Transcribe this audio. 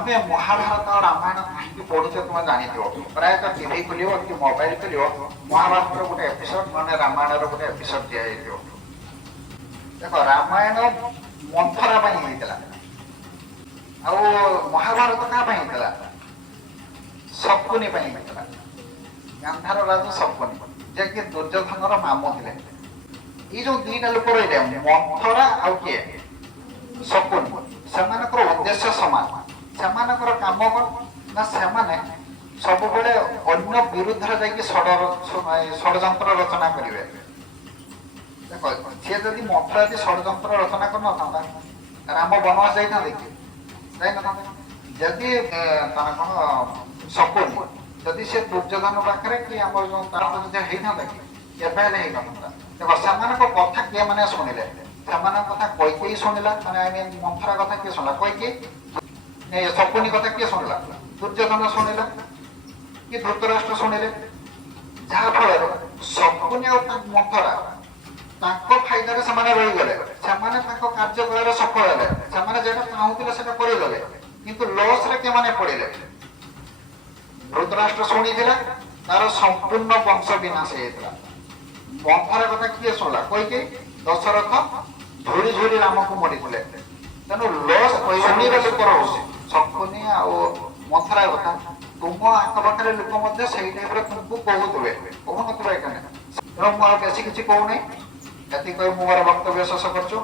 ଆମେ ମହାଭାରତ ଆଉ ରାମାୟଣ କାହିଁକି ପଢୁଛେ ତୁମେ ଜାଣିଥିବ। ପ୍ରାୟତଃ ଟିଭି ଖୋଲିବ କି ମୋବାଇଲ ଖୋଲିବ, ମହାଭାରତର ଗୋଟେ ଏପିସୋଡ ମାନେ ରାମାୟଣର ଗୋଟେ ଏପିସୋଡ ଦିଆଯାଇଥିବ। ଦେଖ, ରାମାୟଣ ମନ୍ଥରା ପାଇଁ ହେଇଥିଲା, ଆଉ ମହାଭାରତ କାହା ପାଇଁ ହେଇଥିଲା? ଶକୁନି ପାଇଁ ହେଇଥିଲା। ଗାନ୍ଧାର ରାଜା ଶକୁନି, ଯିଏକି ଦୁର୍ଯ୍ୟୋଧନର ମାମୁଁ ଥିଲେ। ଏଇ ଯୋଉ ଦିଟା ଲୋକ ରହିଲେ, ମନ୍ଥରା ଆଉ କିଏ? ଶକୁନି। ସେମାନଙ୍କର ଉଦ୍ଦେଶ୍ୟ ସମାନ। ସେମାନଙ୍କର କାମ କଣ ନା, ସେମାନେ ସବୁବେଳେ ଅନ୍ୟ ବିରୁଦ୍ଧରେ ଯାଇକି ଷଡ଼ଯନ୍ତ୍ର ରଚନା କରିବେ। ଦେଖ, ସିଏ ଯଦି ମନ୍ଥରା ଯଦି ଷଡ଼ଯନ୍ତ୍ର ରଚନା କରିନଥାନ୍ତା, ରାମ ବନବାସ ଯାଇଥାନ୍ତେ କି? ଯାଇନଥାନ୍ତେ। ଯଦି ତାର କଣ ଶକୁନି ଯଦି ସେ ଦୁର୍ଯ୍ୟୋଧନ ପାଖରେ କି ଆମର ଯୋଉ ତାର ଯଦି ହେଇଥାନ୍ତା କି, କେବେ ହେଲେ ହେଇନଥାନ୍ତା। ଦେଖ, ସେମାନଙ୍କ କଥା କିଏ ମାନେ ଶୁଣିଲେ? ସେମାନଙ୍କ କଥା କୈକେୟୀ ଶୁଣିଲା, ମାନେ ମନ୍ଥରା କଥା କିଏ ଶୁଣିଲା? କୈକେୟୀ। ଶକୁନି କଥା କିଏ ଶୁଣିଲା? ଦୁର୍ଯ୍ୟୋଧନ ଶୁଣିଲା କି ଧୃତରାଷ୍ଟ୍ର ଶୁଣିଲେ। ଯାହା ଫଳରେ ଶକୁନି ଆଉ ମନ୍ଥରା ତାଙ୍କ ଫାଇଦାରେ ସେମାନେ ରହିଗଲେ। ସେମାନେ ତାଙ୍କ କାର୍ଯ୍ୟ କରିବାରେ ସଫଳ ହେଲେ। ସେମାନେ ଯେଟା ଚାହୁଁଥିଲେ ସେଟା କରିଗଲେ, କିନ୍ତୁ ଲସ୍ ରେ କେମାନେ ପଡିଲେ? ଧୃତରାଷ୍ଟ୍ର ଶୁଣିଥିଲା, ତାର ସମ୍ପୂର୍ଣ୍ଣ ବଂଶ ବିନାଶ ହେଇଯାଇଥିଲା। ମନ୍ଥରା କଥା କିଏ ଶୁଣିଲା? କୈକେୟୀ। ଦଶରଥ ଝୁରି ଝୁରି ରାମକୁ ମରିଥିଲେ। ତେଣୁ ଲସ୍ ଶୁଣିବା ଲୋକ ରହୁଛି। ଶକୁନି ଆଉ ମନ୍ଥରା କଥା ତୁମ ଆଖପାଖରେ ଲୋକ ମଧ୍ୟ ସେଇ ଟାଇପରେ ତୁମକୁ କହୁଥିବେ, କହୁନଥିବେ। ତେଣୁ ମୁଁ ଆଉ ବେଶୀ କିଛି କହୁନାହିଁ। ଏତିକି କହି ମୁଁ ମୋର ବକ୍ତବ୍ୟ ଶେଷ କରୁଛୁ।